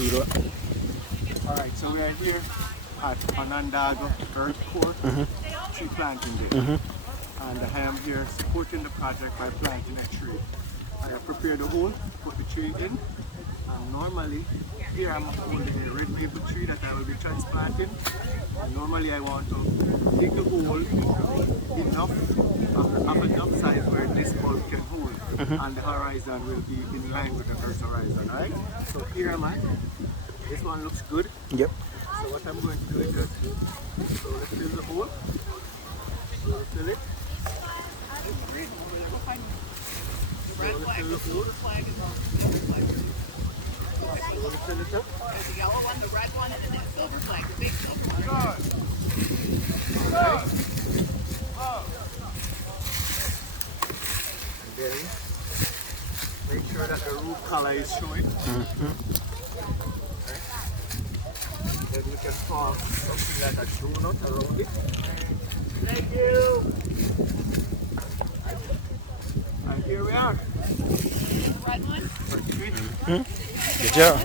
do that. Alright, so we are here at Onondaga Earth Core tree planting day. And I am here supporting the project by planting a tree. I have prepared the hole, put the tree in, and normally here I'm holding a red maple tree that I will be transplanting. And normally I want to dig the hole enough of enough size where this bulb can hold, and the horizon will be in line with the Earth's horizon, right? So here am I. This one looks good. Yep. So what I'm going to do is just let's fill the hole. So let's fill it. Red flag, the silver flag, and the yellow flag. So let's fill it up. There's the yellow one, the red one, and then the silver flag, the big silver flag. And then make sure that the root color is showing. Then we can form something like a donut around it. Thank you! And here we are. The red one? For tree. Good job.